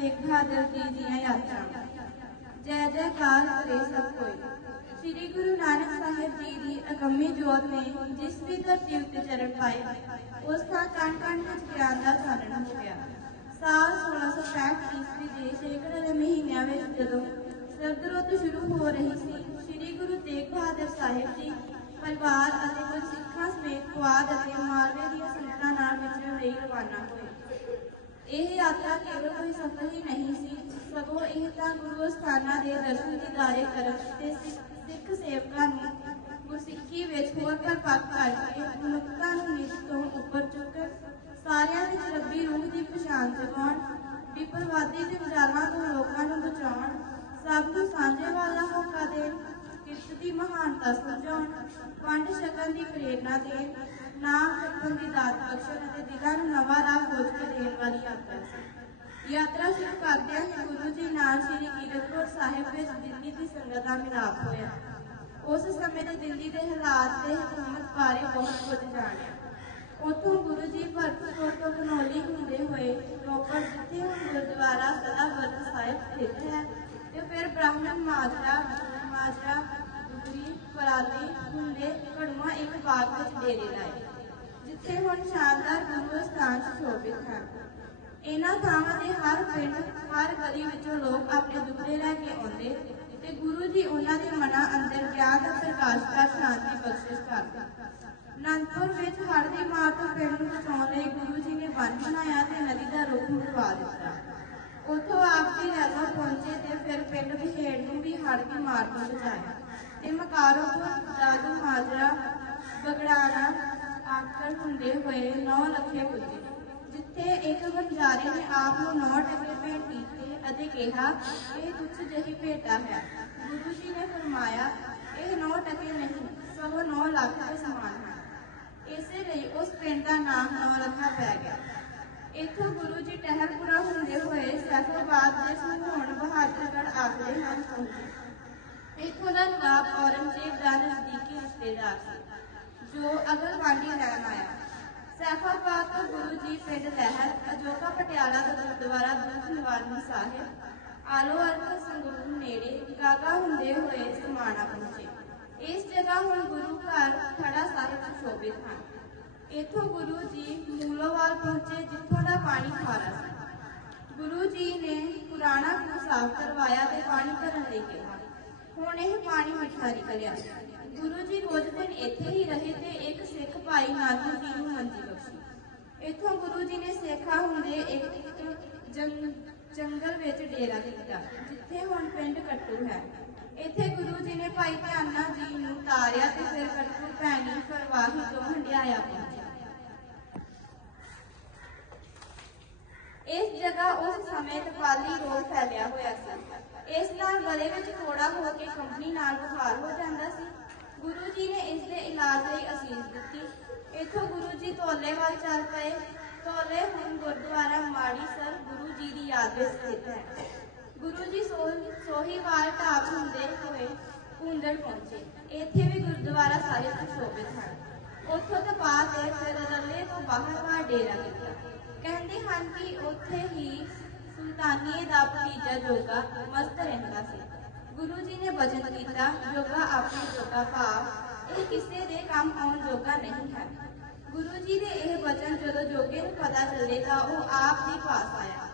ਤੇਗ ਬਹਾਦਰ ਜੀ ਦੀਆਂ ਯਾਤਰਾਵਾਂ ਜੈ ਜੈਕਾਰ ਕਰੇ ਸਭ ਕੋਈ। ਸ੍ਰੀ ਗੁਰੂ ਨਾਨਕ ਸਾਹਿਬ ਜੀ ਦੀ ਅਗੰਮੀ ਜੋਤ ਨੇ ਜਿਸ ਵੀ ਧਰਤੀ ਉੱਤੇ ਚਰਨ ਪਾਏ, ਉਸ ਥਾਂ ਕਣ ਕਣ ਵਿੱਚ ਗਿਆਨ ਦਾ ਚਾਨਣ ਹੋ ਗਿਆ ਸਾਲ 1665 ਈਸਵੀ ਦੇ ਸੇਕੜੇ ਦੇ ਮਹੀਨਿਆਂ ਵਿੱਚ ਜਦੋਂ ਸਰਦ ਰੁੱਤ ਸ਼ੁਰੂ ਹੋ ਰਹੀ ਸੀ, ਸ੍ਰੀ ਗੁਰੂ ਤੇਗ ਬਹਾਦਰ ਸਾਹਿਬ ਜੀ ਪਰਿਵਾਰ ਅਤੇ ਕੁਝ ਸਿੱਖਾਂ ਸਮੇਤ ਕੁਆਦ ਅਤੇ ਮਾਲਵੇ ਦੀਆਂ ਸੰਗਤਾਂ ਨਾਲ ਵਿਚਰਨ ਲਈ ਰਵਾਨਾ ਹੋਏ। ਇਹ ਯਾਤਰਾ ਕੇਵਲ ਕੋਈ ਸਫ਼ਰ ਹੀ ਨਹੀਂ ਸੀ, ਸਗੋਂ ਇਹ ਤਾਂ ਗੁਰੂ ਅਸਥਾਨਾਂ ਦੇ ਦਰਸ਼ਨ ਦੀਦਾਰੇ ਕਰਨ ਤੇ ਸਿੱਖ ਸੇਵਕਾਂ ਨੂੰ ਗੁਰਸਿੱਖੀ ਵਿੱਚ ਹੋਰ ਪਰਪੱਕ ਕਰਕੇ ਮਨੁੱਖਤਾ ਨੂੰ ਨੀਚ ਤੋਂ ਉੱਪਰ ਚੁੱਕਣ ਸਾਰਿਆਂ ਵਿੱਚ ਰੱਬੀ ਰੂਹ ਦੀ ਪਛਾਣ ਜਗਾਉਣ ਵਿਪਰਵਾਦੀ ਦੇ ਜੰਜਾਲਾਂ ਤੋਂ ਲੋਕਾਂ ਨੂੰ ਬਚਾਉਣ, ਸਭ ਨੂੰ ਸਾਂਝੇ ਵਾਲਾ ਮੌਕਾ ਦੇਣ, ਕਿਰਤ ਦੀ ਮਹਾਨਤਾ ਸਮਝਾਉਣ ਵੰਡ ਛਕਣ ਦੀ ਪ੍ਰੇਰਨਾ ਦੇਣ ਨਾਮ ਜਪਣ ਦੀ ਦਾਤ ਬਖਸ਼ਣ ਅਤੇ ਦਿਲਾਂ ਨੂੰ ਨਵਾਂ ਰਾਹ ਖੋਜ ਕੇ ਦੇਣ ਵਾਲੀ ਯਾਤਰਾ ਸੀ। ਯਾਤਰਾ ਸ਼ੁਰੂ ਕਰਦਿਆਂ ਹੀ ਗੁਰੂ ਜੀ ਨਾਲ ਸ੍ਰੀ ਕੀਰਤਪੁਰ ਸਾਹਿਬ ਵਿੱਚ ਦਿੱਲੀ ਦੀ ਸੰਗਤ ਦਾ ਮਿਲਾਪ ਹੋਇਆ। ਉਸ ਸਮੇਂ ਦੇ ਦਿੱਲੀ ਦੇ ਹਾਲਾਤ ਤੇ ਹਕੂਮਤ ਬਾਰੇ ਬਹੁਤ ਕੁਝ ਜਾਣਿਆ। ਉੱਥੋਂ ਗੁਰੂ ਜੀ ਭਰਤਪੁਰ ਤੋਂ ਕਨੌਲੀ ਹੁੰਦੇ ਹੋਏ ਰੋਪੜ ਜਿੱਥੇ ਹੁਣ ਗੁਰਦੁਆਰਾ ਸਦਾ ਵਰਤ ਸਾਹਿਬ ਸਥਿਤ ਹੈ ਤੇ ਫਿਰ ਬ੍ਰਾਹਮਣ ਮਾਜਰਾ ਮਾਜਰਾ ਗੁਰੀ ਹੁੰਦੇ ਘੜੂਆਂ ਇੱਕ ਬਾਗ ਵਿੱਚ ਡੇਰੇ ਲਾਏ, ਜਿੱਥੇ ਹੁਣ ਸ਼ਾਨਦਾਰ ਗੁਰੂ ਸਥਾਨ ਸੁਸ਼ੋਭਿਤ ਹਨ। ਇਹਨਾਂ ਥਾਵਾਂ ਦੇ ਹਰ ਪਿੰਡ, ਹਰ ਗਲੀ ਵਿੱਚੋਂ ਲੋਕ ਆਪਣੇ ਦੁੱਖੜੇ ਲੈ ਕੇ ਆਉਂਦੇ ਤੇ ਗੁਰੂ ਜੀ ਉਹਨਾਂ ਦੇ ਮਨਾਂ ਅੰਦਰ ਗਿਆਨ ਦਾ ਪ੍ਰਕਾਸ਼ ਕਰ ਸ਼ਾਂਤੀ ਬਖਸ਼ਿਸ਼ ਕਰਦੇ। ਅਨੰਦਪੁਰ ਵਿੱਚ ਹੜ੍ਹ ਦੀ ਮਾਰ ਤੋਂ ਪਿੰਡ ਨੂੰ ਬਚਾਉਣ ਲਈ ਗੁਰੂ ਜੀ ਨੇ ਬੰਨ ਬਣਾਇਆ ਤੇ ਨਦੀ ਦਾ ਰੁੱਖ ਮੁੜਵਾ ਦਿੱਤਾ। ਉਥੋਂ ਆਪ ਜੀ ਰੈਲਾ ਪਹੁੰਚੇ ਤੇ ਫਿਰ ਪਿੰਡ ਬਿਹੇੜ ਨੂੰ ਵੀ ਹੜ ਦੀ ਮਾਰ ਤੋਂ ਬਚਾਇਆ। ਤੇ ਮਕਾਰੋਪੁਰ ਦਾਦੂ ਮਾਜਰਾ ਬਗੜਾਣਾ ਆਕਰ ਹੁੰਦੇ ਹੋਏ ਨੌ ਲੱਖੇ ਪੁੱਜੇ, ਜਿੱਥੇ ਇੱਕ ਬੰਜਾਰੇ ਨੇ ਆਪ ਨੂੰ ਨੌ ਟਕੇ ਭੇਟ ਕੀਤੇ ਅਤੇ ਕਿਹਾ, ਇਹ ਤੁੱਛ ਜਹੀ ਭੇਟਾ ਹੈ। ਗੁਰੂ ਜੀ ਨੇ ਫਰਮਾਇਆ, ਇਹ ਨੌ ਟਕੇ ਨਹੀਂ, ਸਗੋਂ ਨੌ ਲੱਖ ਦੇ ਸਮਾਨ ਹੈ ਇਸੇ ਲਈ ਉਸ ਪਿੰਡ ਦਾ ਨਾਮ ਨੌ ਲੱਖਾ ਪੈ ਗਿਆ। ਇੱਥੋਂ ਗੁਰੂ ਜੀ ਟਹਿਲਪੁਰਾ ਹੁੰਦੇ ਹੋਏ ਸੈਫਾਬਾਦ ਜਿਸ ਹੁਣ ਬਹਾਦਰਗੜ੍ਹ ਆਖਦੇ ਹਨ ਪਹੁੰਚੇ ਇੱਥੋਂ ਦਾ ਨਵਾਬ ਔਰੰਗਜ਼ੇਬ ਦਾ ਨਜ਼ਦੀਕੀ ਰਿਸ਼ਤੇਦਾਰ ਸੀ, ਜੋ ਅਗਲਵਾਂਡੀ ਲੈਣ ਆਇਆ। ਸੈਫਾਬਾਦ ਤੋਂ ਗੁਰੂ ਜੀ ਪਿੰਡ ਲਹਿਰ, ਅਜੋਕਾ ਪਟਿਆਲਾ ਦਾ ਗੁਰਦੁਆਰਾ ਦੁੱਖ ਨਿਵਾਰਨ ਸਾਹਿਬ, ਆਲੋ ਅਰਥ ਸੰਗਰੂਰ ਨੇੜੇ ਗਾਗਾ ਹੁੰਦੇ ਹੋਏ ਸਮਾਣਾ ਪਹੁੰਚੇ। ਇਸ ਜਗ੍ਹਾ ਹੁਣ ਗੁਰੂ ਘਰ ਖੜਾ ਸਾਹਿਬ ਸੁਸ਼ੋਭਿਤ ਹਨ ਇੱਥੋਂ ਗੁਰੂ ਜੀ ਮੂਲੋਵਾਲ ਪਹੁੰਚੇ ਜਿੱਥੋਂ ਦਾ ਪਾਣੀ ਖਾਰਾ ਸੀ। ਗੁਰੂ ਜੀ ਨੇ ਪੁਰਾਣਾ ਖੂਹ ਸਾਫ਼ ਕਰਵਾਇਆ ਤੇ ਪਾਣੀ ਭਰਨ ਲਈ ਕਿਹਾ। ਹੁਣ ਇਹ ਪਾਣੀ ਮਿੱਠਾ ਨਿਕਲਿਆ ਗੁਰੂ ਜੀ ਕੁਝ ਦਿਨ ਇੱਥੇ ਹੀ ਰਹੇ ਤੇ ਇੱਕ ਸਿੱਖ ਭਾਈ ਨਾਨੂ ਜੀ ਨੂੰ ਮੰਜੀ ਬਖਸ਼ੀ। ਇੱਥੋਂ ਗੁਰੂ ਜੀ ਨੇ ਸੇਖਾ ਹੁੰਦੇ ਇੱਕ ਜੰਗ, ਜੰਗਲ ਵਿੱਚ ਡੇਰਾ ਕੀਤਾ ਜਿੱਥੇ ਹੁਣ ਪਿੰਡ ਕੱਟੂ ਹੈ। ਇੱਥੇ ਗੁਰੂ ਜੀ ਨੇ ਭਾਈ ਧਿਆਨਾ ਜੀ ਨੂੰ ਤਾਰਿਆ ਤੇ ਫਿਰ ਕੱਟੂ ਭੈਣੀ ਫਰਵਾਹੀ ਤੋਂ ਹੰਡਿਆਇਆ ਪਹੁੰਚਿਆ ਇਸ ਜਗ੍ਹਾ ਉਸ ਸਮੇਂ ਤਪਾਲੀ ਰੋਗ ਫੈਲਿਆ ਹੋਇਆ ਸੀ। ਇਸ ਨਾਲ ਗਲੇ ਵਿੱਚ ਫੋੜਾ ਹੋ ਕੇ ਕੰਪਨੀ ਨਾਲ ਬੁਖਾਰ ਹੋ ਜਾਂਦਾ ਸੀ। ਗੁਰੂ ਜੀ ਨੇ ਇਸ ਦੇ ਇਲਾਜ ਲਈ ਅਸੀਸ ਦਿੱਤੀ। ਇੱਥੋਂ ਗੁਰੂ ਜੀ ਤੋਲੇ ਵੱਲ ਚੱਲ ਪਏ। ਤੋਲੇ ਹੁਣ ਗੁਰਦੁਆਰਾ ਮਾੜੀ ਸਰ ਗੁਰੂ ਜੀ ਦੀ ਯਾਦ ਵਿੱਚ ਸਥਿਤ ਹੈ। ਗੁਰੂ ਜੀ ਸੋ- ਸੋਹੀਵਾਲ ਢਾਬ ਹੁੰਦੇ ਹੋਏ ਕੁੰਦੜ ਪਹੁੰਚੇ। ਇੱਥੇ ਵੀ ਗੁਰਦੁਆਰਾ ਸਾਹਿਬ ਸੁਸ਼ੋਭਿਤ ਹਨ। ਉੱਥੋਂ ਤਪਾ ਕੇ ਫਿਰ ਰੱਲੇ ਤੋਂ ਬਾਹਰ ਬਾਹਰ ਡੇਰਾ ਕੀਤਾ। ਕਹਿੰਦੇ ਹਨ ਕਿ ਉੱਥੇ ਹੀ ਸੁਲਤਾਨੀਏ ਦਾ ਭਤੀਜਾ ਜੋਗਾ ਮਸਤ ਰਹਿੰਦਾ ਸੀ। ਗੁਰੂ ਜੀ ਨੇ ਵਚਨ ਕੀਤਾ, ਜੋਗਾ ਆਪਣੇ ਜੋਗਾ ਭਾਵ ਇਹ ਕਿਸੇ ਦੇ ਕੰਮ ਆਉਣ ਜੋਗਾ ਨਹੀਂ ਹੈ। ਗੁਰੂ ਜੀ ਦੇ ਇਹ ਵਚਨ ਜਦੋਂ ਜੋਗੇ ਨੂੰ ਪਤਾ ਚੱਲੇ ਤਾਂ ਉਹ ਆਪ ਹੀ ਪਾਸ ਆਇਆ।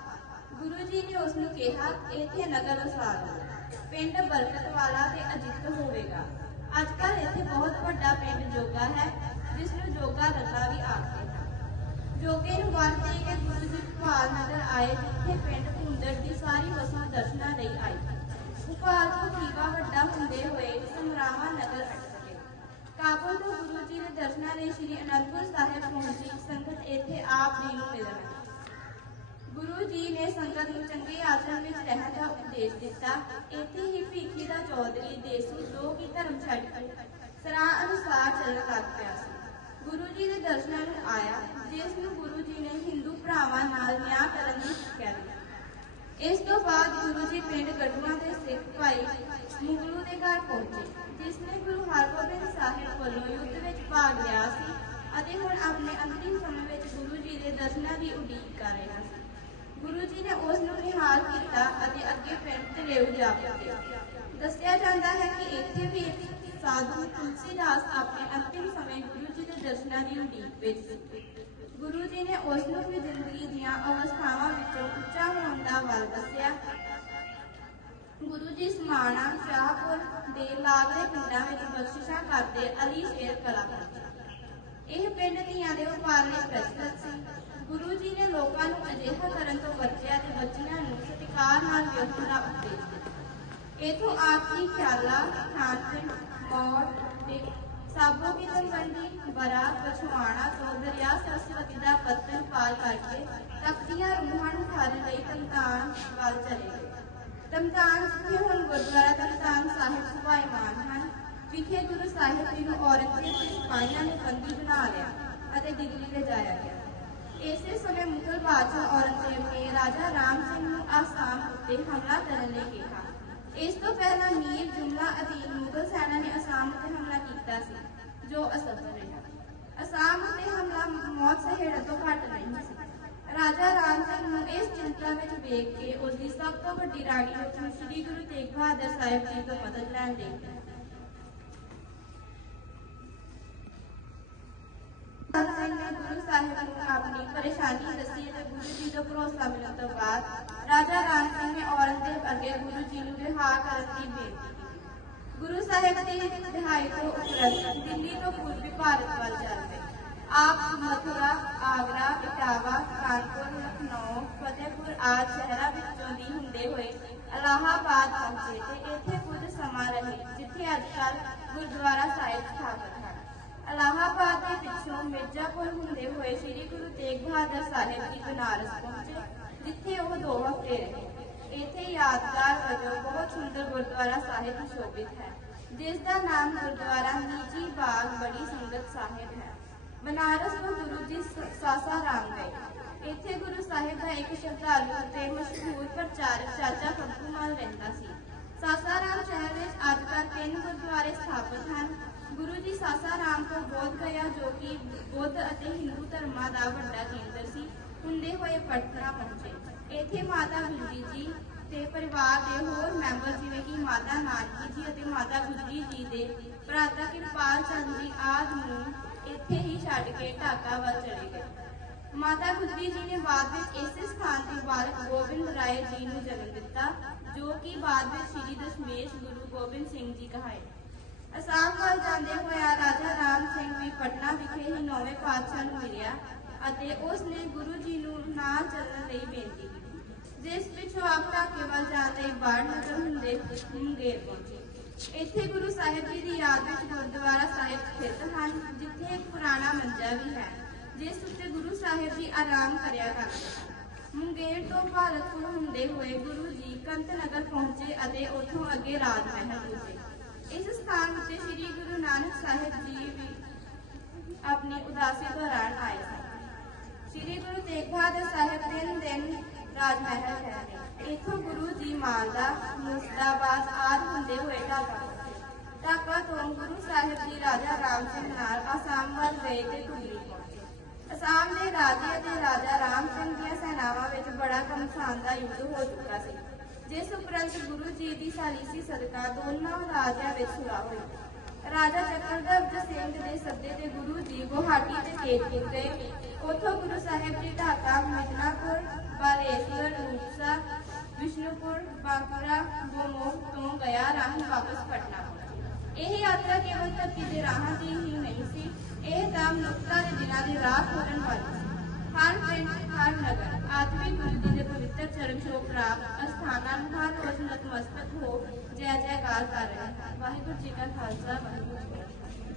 ਗੁਰੂ ਜੀ ਨੇ ਉਸ ਨੂੰ ਕਿਹਾ, ਇੱਥੇ ਨਗਰ ਵਸਾ ਲਓ। ਪਿੰਡ ਬਰਕਤ ਵਾਲਾ ਤੇ ਅਜਿੱਤ ਹੋਵੇਗਾ। ਅੱਜ ਕੱਲ ਇੱਥੇ ਬਹੁਤ ਵੱਡਾ ਪਿੰਡ ਜੋਗਾ ਹੈ, ਜਿਸ ਨੂੰ ਜੋਗਾ ਰੱਲਾ ਵੀ ਆਖਦੇ ਹਨ ਜੋਗੇ ਨੂੰ ਵਰ ਦੇ ਕੇ ਗੁਰੂ ਜੀ ਭਾਲ ਨਗਰ ਆਏ, ਜਿੱਥੇ ਪਿੰਡ ਕੁੰਦੜ ਦੀ ਸਾਰੀ ਵਸੋਂ ਦਰਸ਼ਨਾਂ ਲਈ ਆਈ ਭੋਪਾਲ ਤੋਂ ਖੀਵਾ ਵੱਡਾ ਹੁੰਦੇ ਹੋਏ ਸਮਰਾਵਾ ਨਗਰ ਅਟਕੇ ਕਾਬਲ ਤੋਂ ਗੁਰੂ ਜੀ ਦੇ ਦਰਸ਼ਨਾਂ ਲਈ ਸ੍ਰੀ ਅਨੰਦਪੁਰ ਸਾਹਿਬ ਪਹੁੰਚੀ ਸੰਗਤ ਇੱਥੇ ਆਪ ਜੀ ਨੂੰ ਮਿਲਣ ਗੁਰੂ ਜੀ ਨੇ ਸੰਗਤ ਨੂੰ ਚੰਗੇ ਆਚਰਣ ਵਿੱਚ ਰਹਿਣ ਦਾ ਉਪਦੇਸ਼ ਦਿੱਤਾ। ਇੱਥੇ ਹੀ ਭੀਖੀ ਦਾ ਚੌਧਰੀ ਦੇਸੀ ਜੋ ਕਿ ਧਰਮ ਛੱਡ ਕੇ ਸਰਾਂ ਅਨੁਸਾਰ ਚੱਲਣ ਲੱਗ ਪਿਆ ਸੀ। ਗੁਰੂ ਜੀ ਦੇ ਦਰਸ਼ਨਾਂ ਨੂੰ ਆਇਆ ਜਿਸ ਨੂੰ ਗੁਰੂ ਜੀ ਨੇ ਹਿੰਦੂ ਭਰਾਵਾਂ ਨਾਲ ਨਿਆਂ ਕਰਨ ਦੀ ਸਿੱਖਿਆ ਦਿੱਤੀ ਇਸ ਤੋਂ ਬਾਅਦ ਗੁਰੂ ਜੀ ਪਿੰਡ ਗੜੂਆਂ ਦੇ ਸਿੱਖ ਭਾਈ ਮੁਗਲੂ ਦੇ ਘਰ ਪਹੁੰਚੇ, ਜਿਸ ਨੇ ਗੁਰੂ ਹਰਗੋਬਿੰਦ ਸਾਹਿਬ ਵੱਲੋਂ ਯੁੱਧ ਵਿੱਚ ਭਾਗ ਲਿਆ ਸੀ ਅਤੇ ਹੁਣ ਆਪਣੇ ਅੰਤਿਮ ਸਮੇਂ ਵਿੱਚ ਗੁਰੂ ਜੀ ਦੇ ਦਰਸ਼ਨਾਂ ਦੀ ਉਡੀਕ ਕਰ ਰਿਹਾ ਸੀ। ਗੁਰੂ ਜੀ ਨੇ ਉਸ ਨੂੰ ਨਿਹਾਲ ਲੇਉ ਜਾਪਦੇ ਦੱਸਿਆ ਜਾਂਦਾ ਹੈ ਕਿ ਇੱਥੇ ਵੀ ਇੱਕ ਸਾਧੂ ਤੁਲਸੀਦਾਸ ਆਪਣੇ ਅੰਤਿਮ ਸਮੇਂ ਗੁਰੂ ਜੀ ਦੇ ਦਰਸ਼ਨਾਂ ਦੀ ਉਡੀਕ ਵਿੱਚ ਸੀ। ਗੁਰੂ ਜੀ ਨੇ ਉਸ ਨੂੰ ਵੀ ਜ਼ਿੰਦਗੀ ਦੀਆਂ ਅਵਸਥਾਵਾਂ ਵਿੱਚੋਂ ਉੱਚਾ ਹੋਣ ਦਾ ਵੱਲ ਦੱਸਿਆ। ਗੁਰੂ ਜੀ ਸਮਾਣਾ ਸ਼ਾਹਪੁਰ ਦੇ ਲਾਗਲੇ ਪਿੰਡਾਂ ਵਿੱਚ ਬਖਸ਼ਿਸ਼ਾਂ ਕਰਦੇ ਅਲੀ ਸ਼ੇਰ ਕਲਾ ਇਹ ਪਿੰਡ ਧੀਆਂ ਦੇ ਵਪਾਰ ਪ੍ਰਚਲਿਤ ਸੀ। ਗੁਰੂ ਜੀ ਨੇ ਲੋਕਾਂ ਨੂੰ ਅਜਿਹਾ ਕਰਨ ਤੋਂ ਬਚਿਆ ਤੇ ਬੱਚੀਆਂ ਨੂੰ ਸਤਿਕਾਰ ਨਾਲ ਵਿਅਕਤ ਦਾ ਉਪਦੇਸ਼ ਦਿੱਤਾ। ਇਥੋਂ ਆਖਰੀ ਖਿਆਲਾ ਖਾਨਪਿੰਡ ਮੌੜ ਤੇ ਸਾਬੋ ਕੀ ਤਲਵੰਡੀ ਬਰਾ ਪਛਵਾਣਾ ਤੋਂ ਦਰਿਆ ਸਰਸਵਤੀ ਦਾ ਪੱਤਨ ਪਾਰ ਕਰਕੇ ਤਖਤੀਆਂ ਰੂਹਾਂ ਨੂੰ ਖਾਣ ਲਈ ਤਮਤਾਨ ਵੱਲ ਚਲੇ। ਤਮਤਾਨ ਜਿੱਥੇ ਹੁਣ ਗੁਰਦੁਆਰਾ ਤਮਤਾਨ ਸਾਹਿਬ ਸੁਭਾਇਮਾਨ ਹਨ ਵਿਖੇ ਗੁਰੂ ਸਾਹਿਬ ਜੀ ਨੂੰ ਔਰੰਗਜ਼ੇਬ ਦੇ ਸਿਪਾਹੀਆਂ ਨੇ ਬੰਦੀ ਬਣਾ ਲਿਆ ਅਤੇ ਦਿੱਲੀ ਲਿਜਾਇਆ ਗਿਆ। ਇਸੇ ਸਮੇਂ ਮੁਗਲ ਬਾਦਸ਼ਾਹ ਔਰੰਗਜ਼ੇਬ ਨੇ ਰਾਜਾ ਰਾਮ ਸਿੰਘ ਨੂੰ ਆਸਾਮ ਉੱਤੇ ਹਮਲਾ ਕਰਨ ਲਈ ਕਿਹਾ। ਇਸ ਤੋਂ ਪਹਿਲਾਂ ਮੀਰ, ਜੁਮਲਾ ਅਧੀਨ ਮੁਗਲ ਸੈਨਾ ਨੇ ਅਸਾਮ ਉੱਤੇ ਹਮਲਾ ਕੀਤਾ ਸੀ ਜੋ ਅਸਫਲ ਰਿਹਾ ਅਸਾਮ ਉੱਤੇ ਹਮਲਾ ਮੌਤ ਸਹੇੜਾ ਤੋਂ ਘੱਟ ਨਹੀਂ ਸੀ ਰਾਜਾ ਰਾਮ ਸਿੰਘ ਨੂੰ ਇਸ ਚਿੰਤਾ ਵਿੱਚ ਵੇਖ ਕੇ ਉਸ ਦੀ ਸਭ ਤੋਂ ਵੱਡੀ ਰਾਣੀ ਉਸ ਨੂੰ ਸ੍ਰੀ ਗੁਰੂ ਤੇਗ ਬਹਾਦਰ ਸਾਹਿਬ ਜੀ ਤੋਂ ਮਦਦ ਲੈਣ ਲਈ ਕਿਹਾ। ਰਾਮ ਸਿੰਘ ਨੇ ਗੁਰੂ ਸਾਹਿਬ ਨੂੰ ਆਪਣੀ ਪਰੇਸ਼ਾਨੀ ਦੱਸੀ ਤੇ ਗੁਰੂ ਜੀ ਦਾ ਭਰੋਸਾ ਮਿਲਣ ਤੋਂ ਬਾਅਦ ਰਾਜਾ ਰਾਮ ਸਿੰਘ ਨੇ ਔਰੰਗਜ਼ੇਬ ਅੱਗੇ ਗੁਰੂ ਜੀ ਨੂੰ ਰਿਹਾ ਕਰਨ ਦੀ ਬੇਨਤੀ ਕੀਤੀ ਗੁਰੂ ਸਾਹਿਬ ਦੀ ਰਿਹਾਈ ਤੋਂ ਉਪਰੰਤ ਦਿੱਲੀ ਤੋਂ ਪੂਰਬੀ ਭਾਰਤ ਵੱਲ ਚੱਲ ਪਏ ਆਪ ਮਥੁਰਾ, ਆਗਰਾ, ਇਟਾਵਾ, ਕਾਨਪੁਰ, ਲਖਨਊ, ਫਤਿਹਪੁਰ ਆਦਿ ਸ਼ਹਿਰਾਂ ਵਿੱਚੋਂ ਦੀ ਹੁੰਦੇ ਹੋਏ ਇਲਾਹਾਬਾਦ ਪਹੁੰਚੇ ਤੇ ਇੱਥੇ ਕੁਝ ਸਮਾਂ ਰਹੇ, ਜਿੱਥੇ ਅੱਜਕੱਲ ਗੁਰਦੁਆਰਾ ਸਾਹਿਬ ਸਥਾਪਿਤ ਹਨ। ਇਲਾਹਾਬਾਦ ਦੇ ਪਿੱਛੋਂ ਮਿਰਜ਼ਾਪੁਰ ਹੁੰਦੇ ਹੋਏ ਸ੍ਰੀ ਗੁਰੂ ਤੇਗ ਬਹਾਦਰ ਸਾਹਿਬ ਜੀ ਬਨਾਰਸ ਪਹੁੰਚੇ, ਜਿੱਥੇ ਉਹ ਦੋ ਹਫ਼ਤੇ ਰਹੇ। ਇੱਥੇ ਯਾਦਗਾਰ ਵਜੋਂ ਬਹੁਤ ਸੁੰਦਰ ਗੁਰਦੁਆਰਾ ਸਾਹਿਬ ਸੁਸ਼ੋਭਿਤ ਹੈ, ਜਿਸ ਦਾ ਨਾਮ ਗੁਰਦੁਆਰਾ ਨੀਚੀ ਬਾਗ ਬੜੀ ਸੰਗਤ ਸਾਹਿਬ ਹੈ। ਬਨਾਰਸ ਤੋਂ ਗੁਰੂ ਜੀ ਸ- ਸਾਸਾਰਾਮ ਗਏ। ਇੱਥੇ ਗੁਰੂ ਸਾਹਿਬ ਦਾ ਇੱਕ ਸ਼ਰਧਾਲੂ ਅਤੇ ਮਸ਼ਹੂਰ ਪ੍ਰਚਾਰਕ ਚਾਚਾ ਫੱਗੂਮਾਲ ਰਹਿੰਦਾ ਸੀ। ਸਾਸਾਰਾਮ ਸ਼ਹਿਰ ਵਿੱਚ ਅੱਜ ਕੱਲ੍ਹ ਤਿੰਨ ਗੁਰਦੁਆਰੇ ਸਥਾਪਿਤ ਹਨ। ਗੁਰੂ ਜੀ ਸਾਸਾਰਾਮ ਤੋਂ ਬੋਧ ਗਿਆ ਜੋ ਕਿ ਬੁੱਧ ਅਤੇ ਹਿੰਦੂ ਧਰਮਾਂ ਦਾ ਵੱਡਾ ਕੇਂਦਰ ਸੀ। ਹੁੰਦੇ ਹੋਏ ਪਟਨਾ ਪਹੁੰਚੇ। ਇੱਥੇ ਮਾਤਾ ਗੁਜਰੀ ਜੀ ਤੇ ਪਰਿਵਾਰ ਦੇ ਹੋਰ ਮੈਂਬਰ ਜਿਵੇਂ ਕਿ ਮਾਤਾ ਨਾਨਕੀ ਜੀ ਅਤੇ ਮਾਤਾ ਗੁਜਰੀ ਜੀ ਦੇ ਭਰਾਤਾ ਕਿਰਪਾਲ ਚੰਦ ਜੀ ਆਦਿ ਨੂੰ ਇੱਥੇ ਹੀ ਛੱਡ ਕੇ ਢਾਕਾ ਵੱਲ ਚਲੇ ਗਏ। ਮਾਤਾ ਗੁਜਰੀ ਜੀ ਨੇ ਬਾਅਦ ਵਿੱਚ ਇਸੇ ਸਥਾਨ ਤੇ ਬਾਲਕ ਗੋਬਿੰਦ ਰਾਏ ਜੀ ਨੂੰ ਜਨਮ ਦਿੱਤਾ, ਜੋ ਕਿ ਬਾਅਦ ਵਿੱਚ ਸ੍ਰੀ ਦਸ਼ਮੇਸ਼ ਗੁਰੂ ਗੋਬਿੰਦ ਸਿੰਘ ਜੀ ਕਹਾਏ। ਅਸਾਮ ਵੱਲ ਜਾਂਦੇ ਹੋਇਆ ਰਾਜਾ ਰਾਮ ਸਿੰਘ ਵੀ ਪਟਨਾ ਵਿਖੇ ਹੀ ਨੌਵੇਂ ਪਾਤਸ਼ਾਹ ਨੂੰ ਮਿਲਿਆ ਅਤੇ ਉਸ ਨੇ ਗੁਰੂ ਜੀ ਨੂੰ ਨਾ ਚੱਲਣ ਲਈ ਬੇਨਤੀ ਕੀਤੀ। ਜਿਸ ਪਿੱਛੋਂ ਆਪ ਢਾਕੇ ਵੱਲ ਬਾੜ ਨਗਰ ਹੁੰਦੇ ਮੁੰਗੇਰ ਪਹੁੰਚੇ। ਇੱਥੇ ਗੁਰੂ ਸਾਹਿਬ ਜੀ ਦੀ ਯਾਦ ਵਿੱਚ ਗੁਰਦੁਆਰਾ ਸਾਹਿਬ ਸਥਿਤ ਹਨ, ਜਿੱਥੇ ਇੱਕ ਪੁਰਾਣਾ ਮੰਜਾ ਵੀ ਹੈ, ਜਿਸ ਉੱਤੇ ਗੁਰੂ ਸਾਹਿਬ ਜੀ ਆਰਾਮ ਕਰਿਆ ਕਰਦੇ ਮੁੰਗੇਰ ਤੋਂ ਭਾਰਤਪੁਰ ਹੁੰਦੇ ਹੋਏ ਗੁਰੂ ਜੀ ਕੰਤ ਨਗਰ ਪਹੁੰਚੇ ਅਤੇ ਉੱਥੋਂ ਅੱਗੇ ਰਾਜ ਮਹਿਲ ਪੁੱਜੇ। ਇਸ ਸਥਾਨ ਉੱਤੇ ਸ੍ਰੀ ਗੁਰੂ ਨਾਨਕ ਸਾਹਿਬ ਜੀ ਵੀ ਆਪਣੀ ਉਦਾਸੀ ਦੌਰਾਨ ਆਏ ਸਨ। ਸ੍ਰੀ ਗੁਰੂ ਤੇਗ ਬਹਾਦਰ ਸਾਹਿਬ ਦਿਨ ਦਿਨ ਰਾਜ ਮਹਿਲ ਹੈ। ਇੱਥੋਂ ਗੁਰੂ ਜੀ ਮਾਲਦਾ ਮੁਰਸ਼ਿਦਾਬਾਦ ਆਦਿ ਹੁੰਦੇ ਹੋਏ ਢਾਕਾ ਢਾਕਾ ਤੋਂ ਗੁਰੂ ਸਾਹਿਬ ਜੀ ਰਾਜਾ ਰਾਮ ਸਿੰਘ ਨਾਲ ਆਸਾਮ ਵੱਲ ਗਏ ਤੇ ਧੂਰੀ ਅਸਾਮ ਦੇ ਰਾਜੇ ਅਤੇ ਰਾਜਾ ਰਾਮ ਸਿੰਘ ਦੀਆਂ ਸੈਨਾਵਾਂ ਵਿੱਚ ਬੜਾ ਘਮਸਾਨ ਦਾ ਯੁੱਧ ਹੋ ਚੁੱਕਾ ਸੀ। ਜਿਸ ਉਪਰੰਤ ਗੁਰੂ ਜੀ ਦੀ ਸਾਲੀਸੀ ਸਦਕਾ ਦੋਨਾਂ ਰਾਜਿਆਂ ਵਿੱਚ ਸੁਲਾਹ ਹੋਈ। ਰਾਜਾ ਚੱਕਰਦਰਜ ਸਿੰਘ ਦੇ ਸੱਦੇ ਤੇ ਗੁਰੂ ਜੀ ਗੁਹਾਟੀ ਤੇ ਤੇਜ ਕੀਤੇ ਉੱਥੋਂ ਗੁਰੂ ਸਾਹਿਬ ਜੀ ਢਾਕਾ ਮਿਦਨਾਪੁਰ ਬਾਲੇਸ਼ਵਰ ਰੂਪਸਾ, ਵਿਸ਼ਨੂਪੁਰ, ਬਾਂਕੁਰਾ ਗੋਮੋਹ ਤੋਂ ਗਿਆ ਰਾਹੀਂ ਵਾਪਸ ਪਟਨਾ। ਇਹ ਯਾਤਰਾ ਕੇਵਲ ਧਰਤੀ ਦੇ ਰਾਹਾਂ ਦੀ ਹੀ ਨਹੀਂ ਸੀ, ਇਹ ਤਾਂ ਮਨੁੱਖਤਾ ਦੇ ਦਿਨਾਂ ਦੀ ਰਾਹ ਖੋਲਣ ਵਾਲੀ ਸੀ। ਹਰ ਪਿੰਡ, ਹਰ ਨਗਰ ਆਦਮੀ ਗੁਰੂ ਦੇ ਪਵਿੱਤਰ ਚਰਨ ਛੋਹ ਪ੍ਰਾਪਤ ਅਸਥਾਨਾਂ ਨੂੰ ਹਰ ਰੋਜ਼ ਨਤਮਸਤਕ ਹੋ ਜੈ ਜੈਕਾਰ ਕਰ ਰਹੇ ਵਾਹਿਗੁਰੂ ਜੀ ਕਾ ਖਾਲਸਾ, ਵਾਹਿਗੁਰੂ ਜੀ